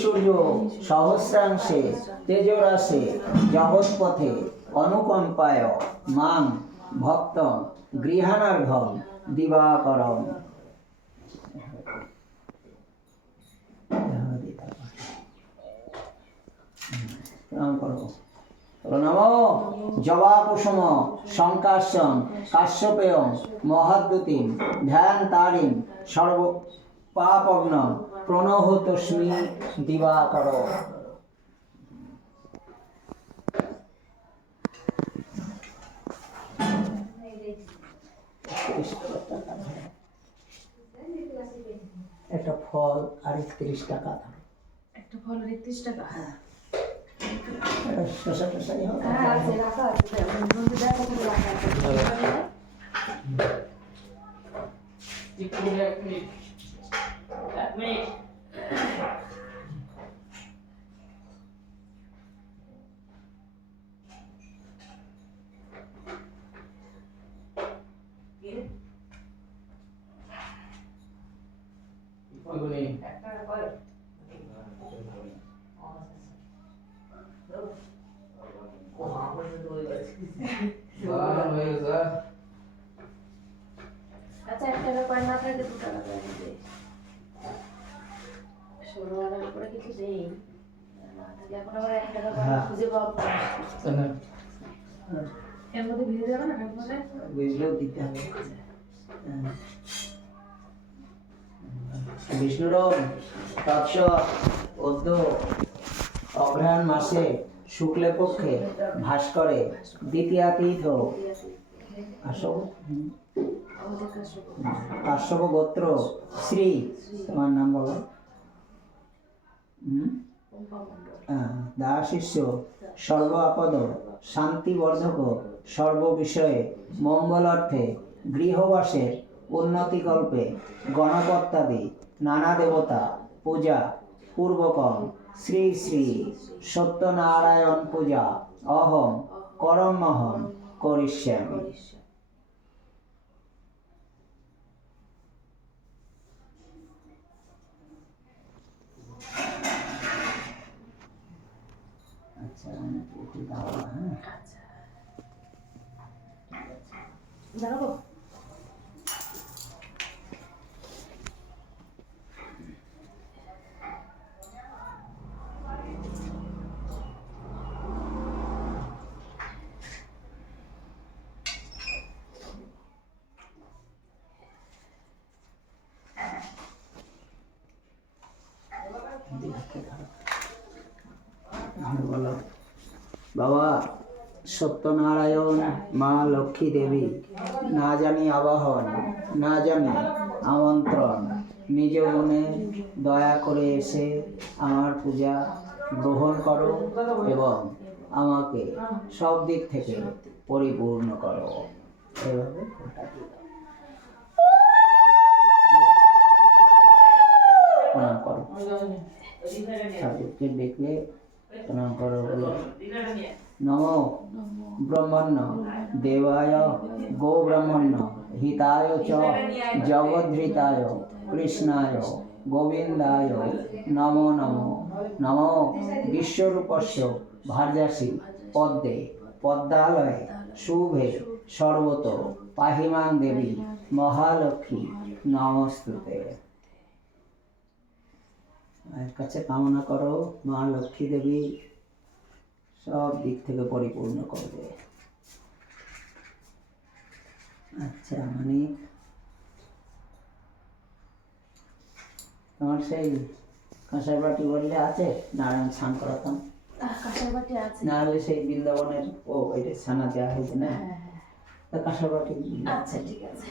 সূর্য সহস্রাংশে তেজরাসে জগৎপথে অনুকম্পায় মাং ভক্ত গৃহাণার্ঘম দিবাকরম প্রণাম করো। শঙ্কাশম কাশ্যপেয়ম মহাদ্যুতিম ধ্যান তারিম সর্ব পাপগ্ন প্রণহ তস্মি দিবাকর। একটা ফল আর একত্রিশ টাকা একটা ফল একত্রিশ টাকা? হ্যাঁ। আছে রাখা আছে বন্ধু দেখো তুমি রাখা আছে একটা করে আচ্ছা এক টাকা কয়েন না থাকলে দু টাকা কয়েন দে ষোলো আনার উপরে কিছু নেই এখন আবার এক টাকা হ্যাঁ। খুঁজে পাবো। এর মধ্যে ভিজে যাবে না? বুঝলেও দিতে হবে। হ্যাঁ। বিষ্ণুরম তৎস অদ্য অগ্রহায়ণ মাসে শুক্লে পক্ষে ভাস্করে দ্বিতীয়া তীর্থ আসব হুম। আমাদের কাছে কাশ্যপ গোত্র শ্রী। তোমার নাম বলো। দাসিষ্য সর্ব আপদ শান্তিবর্ধক, সর্ববিষয়ে, মঙ্গলার্থে গৃহবাসের উন্নতিকল্পে গণপত্যাদি নানা দেবতা, পূজা, পূর্বকম, শ্রী শ্রী, সত্যনারায়ণ পূজা, অহম করমহম করিষ্যামি। আচ্ছা একটু দাও হ্যাঁ আচ্ছা দাঁড়াবো হ্যাঁ, বলো বাবা, সত্যনারায়ণ মা লক্ষ্মী দেবী, না জানি আবাহন, না জানি আমন্ত্রণ। নিজ মনে দয়া করে এসে আমার পূজা গ্রহণ করো এবং আমাকে সব দিক থেকে পরিপূর্ণ করো। এভাবে করো। দেখলে করো বলো নম ব্রহ্মণ্য দেবায় গো ব্রহ্মণ্য হিতায় চ জগদ্ধৃতায় কৃষ্ণায় গোবিন্দায় নম নম নম বিশ্বরূপস্য ভার্যাসী পদ্মে পদ্মালয়ে শুভে সর্বত পাহিমাং দেবী মহালক্ষ্মী নমস্তুতে মায়ের কাছে কামনা করো মা লক্ষ্মী দেবী সব দিক থেকে পরিপূর্ণ করবে। আচ্ছা মানে তোমার সেই কাঁসার বাটি বললে আছে? নারায়ণ স্নান করাতাম। কাঁসার বাটি আছে। না হলে সেই বৃন্দাবনের ও এটা ছানা দেওয়া হয়েছে না? হ্যাঁ হ্যাঁ। তা কাঁসার বাটি আচ্ছা ঠিক আছে।